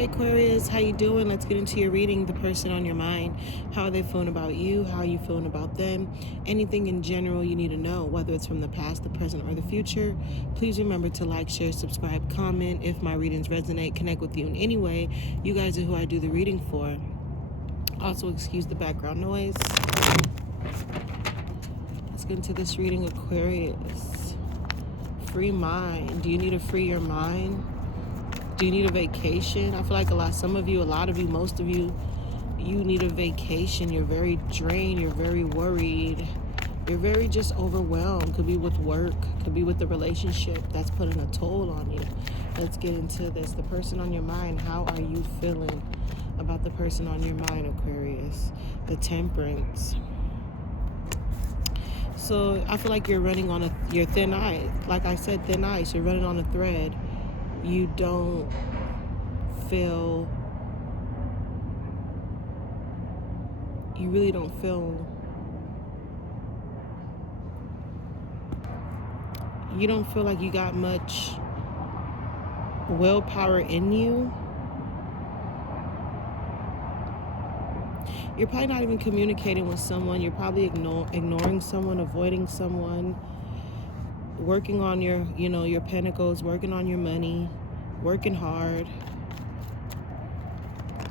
Hey Aquarius, how you doing? Let's get into your reading. The person on your mind. How are they feeling about you? How are you feeling about them? Anything in general you need to know, whether it's from the past, the present, or the future. Please remember to like, share, subscribe, comment. If my readings resonate, connect with you in any way. You guys are who I do the reading for. Also, excuse the background noise. Let's get into this reading, Aquarius. Free mind. Do you need to free your mind? Do you need a vacation? I feel like a lot of you, most of you, you need a vacation. You're very drained. You're very worried. You're very just overwhelmed. Could be with work. Could be with the relationship that's putting a toll on you. Let's get into this. The person on your mind. How are you feeling about the person on your mind, Aquarius? The Temperance. So I feel like you're running on your thin ice. Like I said, thin ice. You're running on a thread. You don't feel, you really don't feel, you don't feel like you got much willpower in you. You're probably not even communicating with someone. You're probably ignoring someone, avoiding someone. Working on your, your pentacles, working on your money, working hard.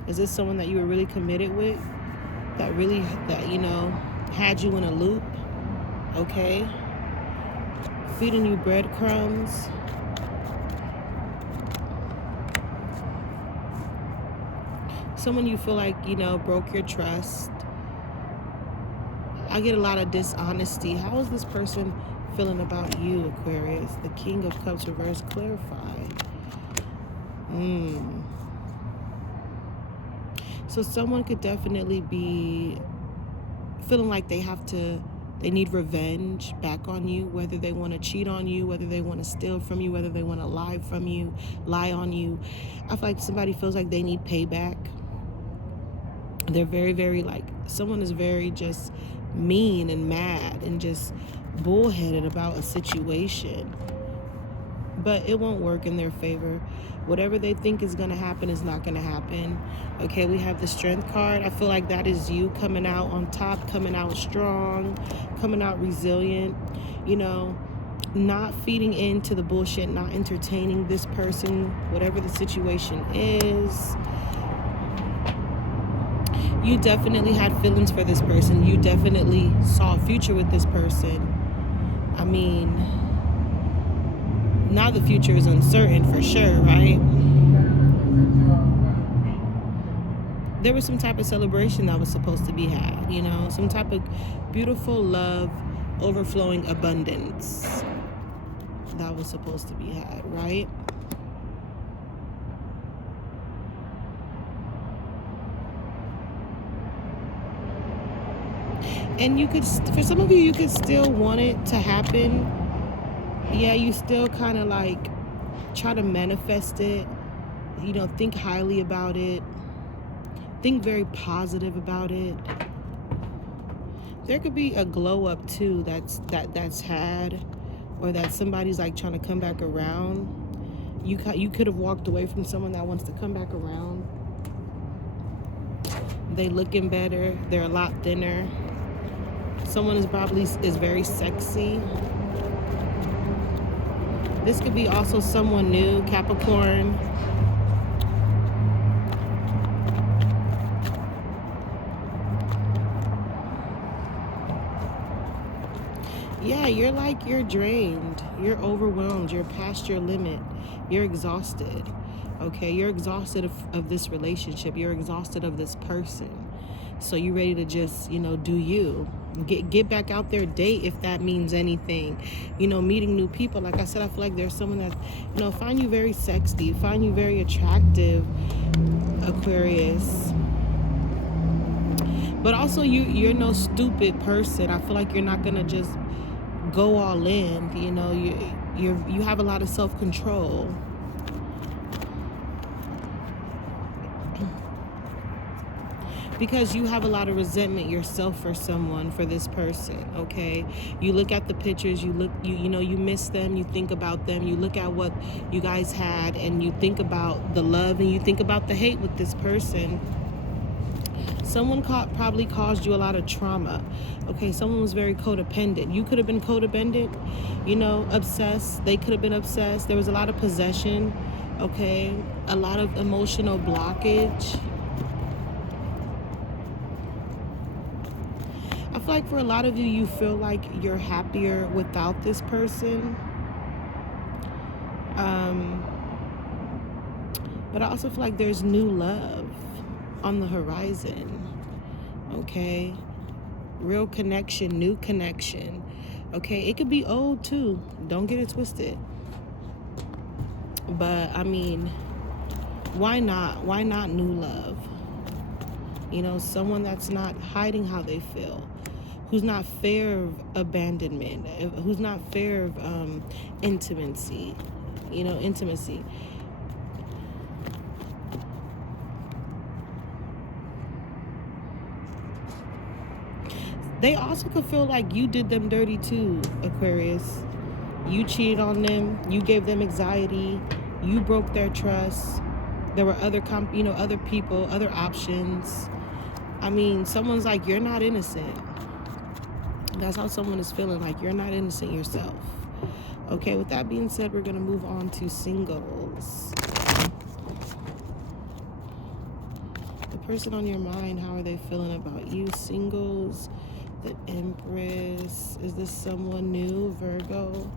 Is this someone that you were really committed with? That had you in a loop? Okay. Feeding you breadcrumbs. Someone you feel like, broke your trust. I get a lot of dishonesty. How is this person feeling about you, Aquarius? The King of Cups reverse, clarify. So someone could definitely be feeling like they need revenge back on you, whether they want to cheat on you, whether they want to steal from you, whether they want to lie on you. I feel like somebody feels like they need payback. They're very, very someone is very just mean and mad and just bullheaded about a situation, but it won't work in their favor. Whatever they think is going to happen is not going to happen. Okay, we have the Strength card. I feel like that is you coming out on top, coming out strong, coming out resilient, not feeding into the bullshit, not entertaining this person, whatever the situation is. You definitely had feelings for this person. You definitely saw a future with this person. I mean, now the future is uncertain for sure, right? There was some type of celebration that was supposed to be had, some type of beautiful love, overflowing abundance that was supposed to be had, right? And for some of you, you could still want it to happen. Yeah, you still kind of try to manifest it, think highly about it, think very positive about it. There could be a glow up too that's had, or that somebody's trying to come back around. You could have walked away from someone that wants to come back around. They looking better, they're a lot thinner. Someone is very sexy. This could be also someone new, Capricorn. Yeah, you're drained. You're overwhelmed. You're past your limit. You're exhausted. Okay, you're exhausted of this relationship. You're exhausted of this person. So you're ready to just, do you. Get back out there, date if that means anything. Meeting new people. Like I said, I feel like there's someone that, find you very sexy, find you very attractive, Aquarius. But also you're no stupid person. I feel like you're not gonna just go all in. You have a lot of self-control. because you have a lot of resentment yourself for someone, for this person, okay? You look at the pictures, you miss them, you think about them, you look at what you guys had, and you think about the love and you think about the hate with this person. Someone probably caused you a lot of trauma. Okay, someone was very codependent. You could have been codependent, obsessed. They could have been obsessed. There was a lot of possession, okay? A lot of emotional blockage. I feel like for a lot of you, you feel like you're happier without this person. But I also feel like there's new love on the horizon, okay? Real connection, new connection, okay? It could be old too, don't get it twisted. But I mean, why not new love? Someone that's not hiding how they feel, who's not fear of abandonment, who's not fear of intimacy. They also could feel like you did them dirty too, Aquarius. You cheated on them. You gave them anxiety. You broke their trust. There were other people, other options. I mean, someone's like, you're not innocent. That's how someone is feeling, like you're not innocent yourself. Okay, with that being said, we're going to move on to singles. The person on your mind, how are they feeling about you? Singles. The Empress. Is this someone new, Virgo?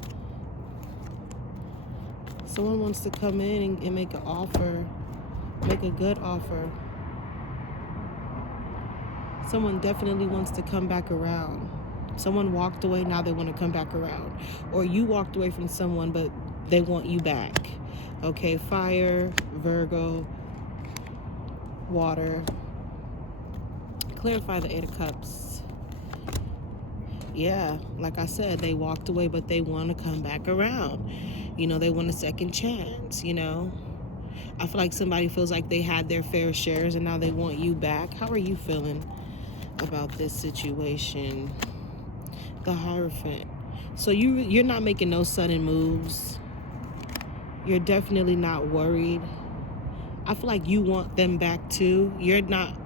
Someone wants to come in and make an offer, make a good offer. Someone definitely wants to come back around. Someone walked away, now they want to come back around. Or you walked away from someone, but they want you back. Okay, fire, Virgo, water. Clarify the Eight of Cups. Yeah, like I said, they walked away, but they want to come back around. They want a second chance, I feel like somebody feels like they had their fair shares and now they want you back. How are you feeling about this situation? The Hierophant. So you're not making no sudden moves. You're definitely not worried. I feel like you want them back too. You're not,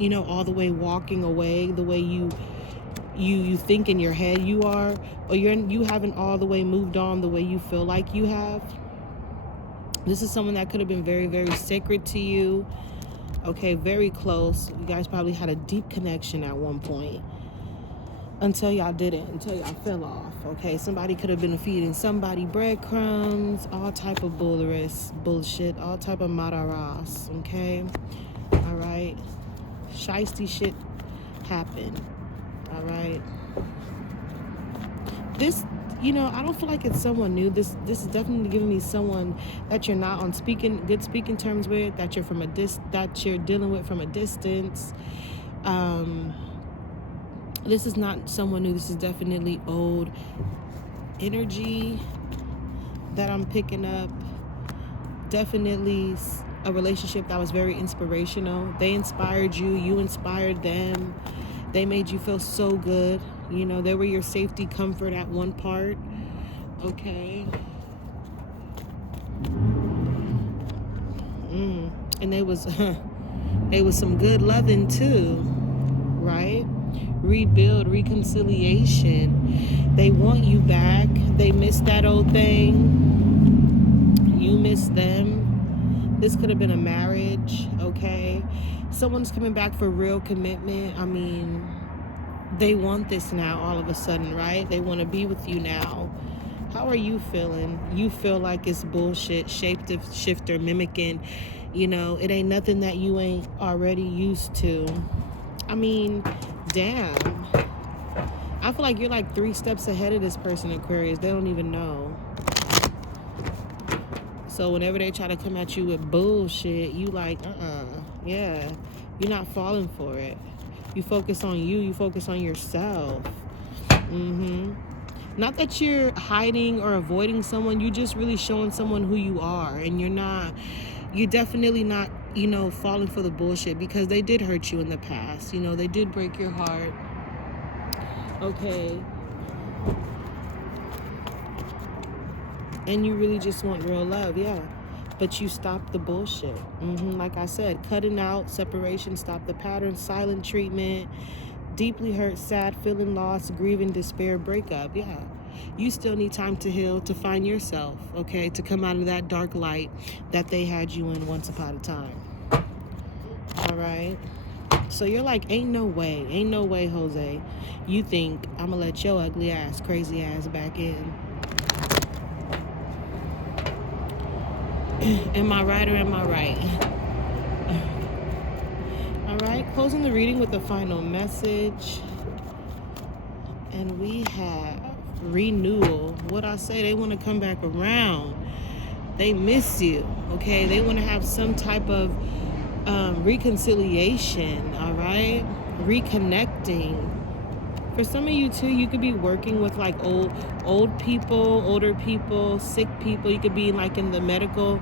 all the way walking away the way you think in your head you are, or you haven't all the way moved on the way you feel like you have. This is someone that could have been very, very sacred to you. Okay, very close. You guys probably had a deep connection at one point until y'all didn't, until y'all fell off. Okay, somebody could have been feeding somebody breadcrumbs, all type of bullshit, all type of madaras. Okay, all right, shiesty shit happened. All right. This, I don't feel like it's someone new. This is definitely giving me someone that you're not on good speaking terms with, that you're that you're dealing with from a distance. This is not someone new. This is definitely old energy that I'm picking up. Definitely a relationship that was very inspirational. They inspired you. You inspired them. They made you feel so good. They were your safety, comfort at one part. Okay. And they was some good loving too, right? Rebuild, reconciliation. They want you back. They miss that old thing. You miss them. This could have been a marriage, okay? Someone's coming back for real commitment. I mean, they want this now all of a sudden, right? They want to be with you now. How are you feeling? You feel like it's bullshit, shapeshifter, mimicking. It ain't nothing that you ain't already used to. I mean, damn. I feel like you're like 3 steps ahead of this person, Aquarius. They don't even know. So whenever they try to come at you with bullshit, you like, yeah. You're not falling for it. You focus on you. You focus on yourself. Not that you're hiding or avoiding someone. You're just really showing someone who you are. And you're definitely not you know, falling for the bullshit, because they did hurt you in the past. You know, they did break your heart. Okay. And you really just want real love, yeah. But you stop the bullshit. Like I said, cutting out, separation, stop the pattern, silent treatment, deeply hurt, sad, feeling lost, grieving, despair, breakup, yeah. You still need time to heal, to find yourself, okay? To come out of that dark light that they had you in once upon a time. All right? So you're like, ain't no way, Jose. You think I'm gonna let your ugly ass, crazy ass back in. Am I right or am I right? All right, closing the reading with the final message. And we have renewal. What I say, they want to come back around. They miss you, okay? They want to have some type of reconciliation, all right? Reconnecting. For some of you too, you could be working with like older people, sick people. You could be like in the medical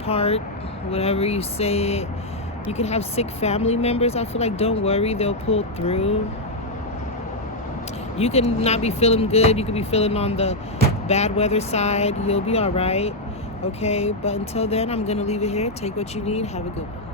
part, whatever you say it. You can have sick family members. I feel like, don't worry, they'll pull through. You can not be feeling good. You could be feeling on the bad weather side. You'll be all right, okay? But until then, I'm going to leave it here. Take what you need. Have a good one.